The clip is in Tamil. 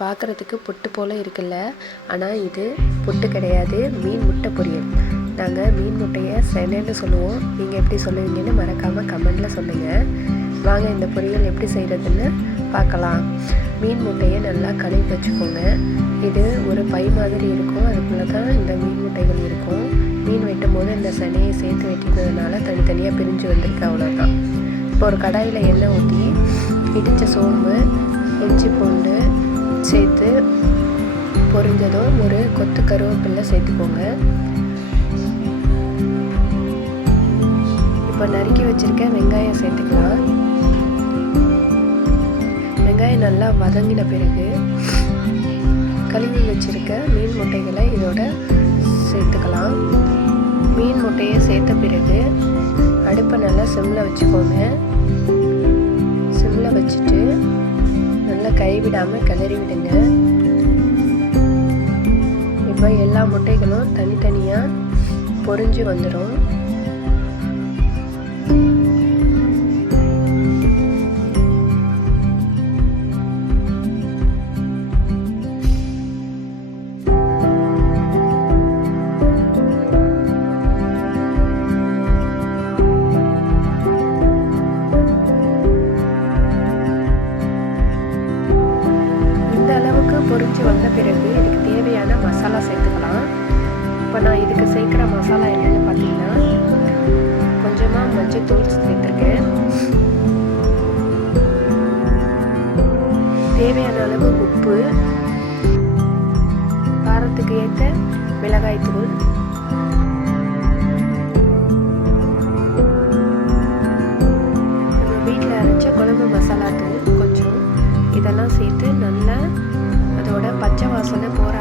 பார்க்குறதுக்கு புட்டு போல் இருக்குல்ல, ஆனால் இது புட்டு கிடையாது, மீன் முட்டை பொரியல். நாங்கள் மீன் முட்டையை செனன்னு சொல்லுவோம். நீங்கள் எப்படி சொல்லுவீங்கன்னு மறக்காமல் கமெண்டில் சொல்லுங்கள். வாங்க இந்த பொரியல் எப்படி செய்கிறதுன்னு பார்க்கலாம். மீன் முட்டையை நல்லா கழுவி வச்சுக்கோங்க. இது ஒரு பை மாதிரி இருக்கும், அதுக்குள்ளே தான் இந்த மீன் முட்டைகள் இருக்கும். மீன் வெட்டும் போது இந்த செனையை சேர்த்து வெட்டினதுனால தனித்தனியாக பிரிஞ்சு வந்திருக்கு, அவ்வளோதான். இப்போ ஒரு கடாயில் எண்ணெய் ஊற்றி இடித்த சோம்பு, இஞ்சி பூண்டு சேர்த்து பொரிஞ்சதும் ஒரு கொத்து கருவேப்பிலை சேர்த்துக்கோங்க. இப்போ நறுக்கி வச்சுருக்க வெங்காயம் சேர்த்துக்கலாம். வெங்காயம் நல்லா வதங்கின பிறகு கழுவி வச்சுருக்க மீன் முட்டைகளை இதோட சேர்த்துக்கலாம். மீன் முட்டையை சேர்த்த பிறகு அடுப்பை நல்லா சிம்மில் வச்சுக்கோங்க. சிம்மில் வச்சுட்டு நல்லா கைவிடாமல் கிளறி விடுங்க. இப்போ எல்லா முட்டைகளும் தனித்தனியாக பொரிஞ்சு வந்துடும். பொரிஞ்சு வந்த பிறகு இதுக்கு தேவையான மசாலா சேர்த்துக்கலாம். இப்போ நான் இதுக்கு சேர்க்குற மசாலா என்னென்னு பார்த்தீங்கன்னா, கொஞ்சமாக மஞ்சள்தூள் சேர்த்துருக்கேன், தேவையான அளவு உப்பு, காரத்துக்கு ஏற்ற மிளகாய்த்தூள், நம்ம வீட்டில் அரைச்ச குழம்பு மசாலா தூள் கொஞ்சம், இதெல்லாம் சேர்த்து நல்லா அதோட பச்சை வாசனை போகிற